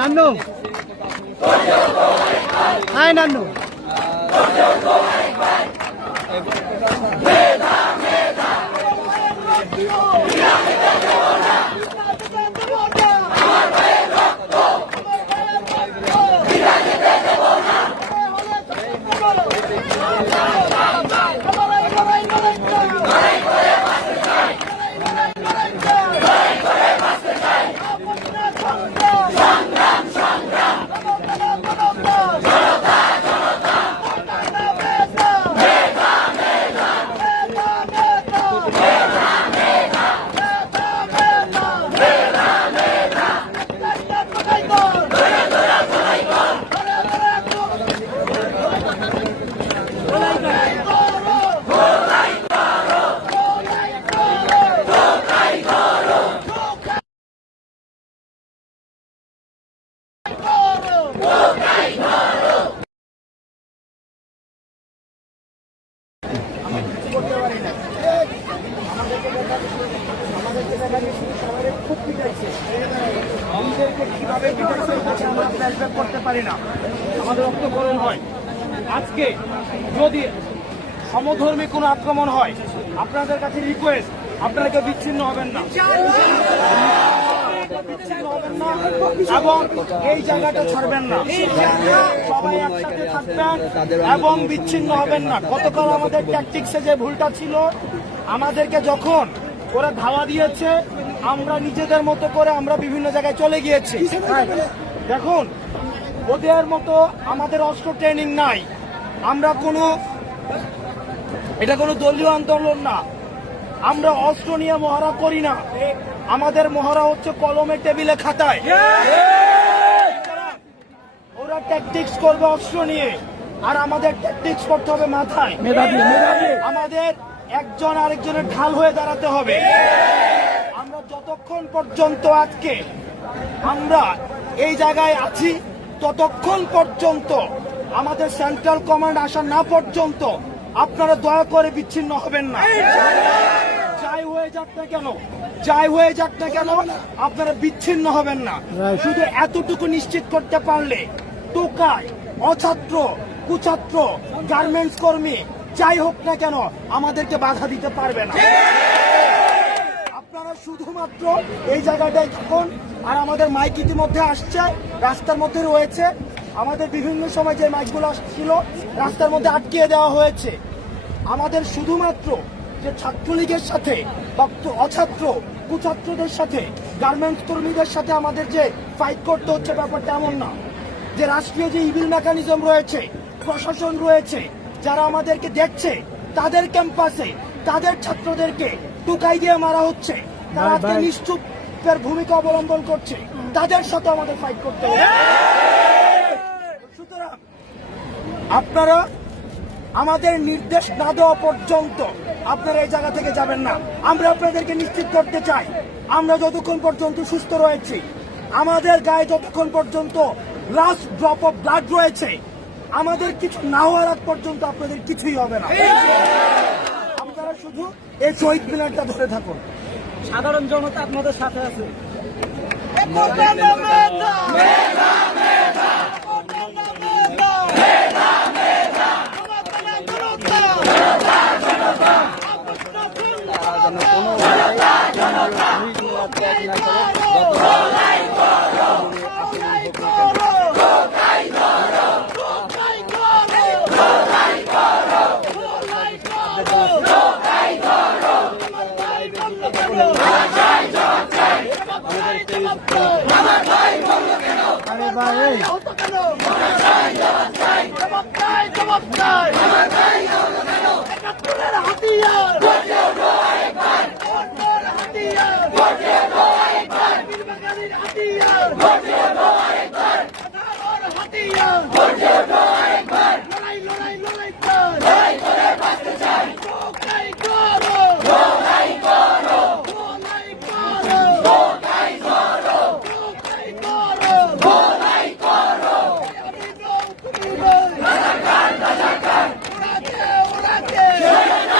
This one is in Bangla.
Nano. Hi Nano. করতে পারি না, আমাদের রক্তক্ষরণ হয়। আজকে যদি সমধর্মী কোনো আক্রমণ হয়, আপনাদের কাছে রিকোয়েস্ট, আপনারা কেউ বিচ্ছিন্ন হবেন না এবং এই জায়গাটা ছাড়বেন না, সবাই একসাথে থাকবেন এবং বিচ্ছিন্ন হবেন না। গতকাল আমাদের ট্যাকটিক্সে যে ভুলটা ছিল, আমাদেরকে যখন ওরা ধাওয়া দিয়েছে, আমরা নিজেদের মতো করে আমরা বিভিন্ন জায়গায় চলে গিয়েছি। দেখুন, ওদের মতো আমাদের অস্ত্র ট্রেনিং নাই, আমরা এটা কোনো দলীয় আন্দোলন না, আমরা অস্ত্র নিয়ে মহড়া করি না, আমাদের মহড়া হচ্ছে কলমে টেবিলে খাতায়। ওরা ট্যাকটিক্স করবে অস্ত্র নিয়ে, আর আমাদের ট্যাকটিক্স করতে হবে মাথায়। আমাদের একজন আরেকজনের ঢাল হয়ে দাঁড়াতে হবে। আমরা যতক্ষণ পর্যন্ত আজকে আমরা এই জায়গায় আছি, ততক্ষণ পর্যন্ত আমাদের সেন্ট্রাল কমান্ড আসা না পর্যন্ত আপনারা দয়া করে বিচ্ছিন্ন হবেন না। যাই হয়ে যাক না কেন আপনারা বিচ্ছিন্ন হবেন না। শুধু এতটুকু নিশ্চিত করতে পারলে টোকাই, অছাত্র, কুছাত্র, গার্মেন্টস কর্মী যাই হোক না কেন আমাদেরকে বাধা দিতে পারবে না। আপনারা শুধুমাত্র এই জায়গাটায় থাকুন। আর আমাদের মাইক ইতিমধ্যে আসছে, রাস্তার মধ্যে রয়েছে। আমাদের বিভিন্ন সময় যে মাইকগুলো আসছিল রাস্তার মধ্যে আটকিয়ে দেওয়া হয়েছে। আমাদের শুধুমাত্র যে ছাত্রলীগের সাথে, অছাত্র, কুছাত্রদের সাথে, গার্মেন্টস কর্মীদের সাথে আমাদের যে ফাইট করতে হচ্ছে, ব্যাপারটা এমন না। যে রাষ্ট্রীয় যে ইভিল মেকানিজম রয়েছে, প্রশাসন রয়েছে, যারা আমাদেরকে দেখছে, তাদের ক্যাম্পাসে তাদের ছাত্রদেরকে টুকাই দিয়ে মারা হচ্ছে, তারা আজকে নিশ্চুপের ভূমিকা অবলম্বন করছে, তাদের সাথে আমাদের ফাইট করতে হবে। সুতরাং আপনারা আমাদের নির্দেশ না দেওয়া পর্যন্ত আপনারা এই জায়গা থেকে যাবেন না। আমরা আপনাদেরকে নিশ্চিত করতে চাই, আমরা যতক্ষণ পর্যন্ত সুস্থ রয়েছি, আমাদের গায়ে যতক্ষণ পর্যন্ত লাস্ট ড্রপ অফ ব্লাড রয়েছে, আমাদের কিছু না হওয়ার আগ পর্যন্ত আপনাদের কিছুই হবে না। আপনারা শুধু এই শহীদ মিনারটা ধরে থাকুন। সাধারণ জনতা আপনাদের সাথে আছে। কোনো হাতিয়ার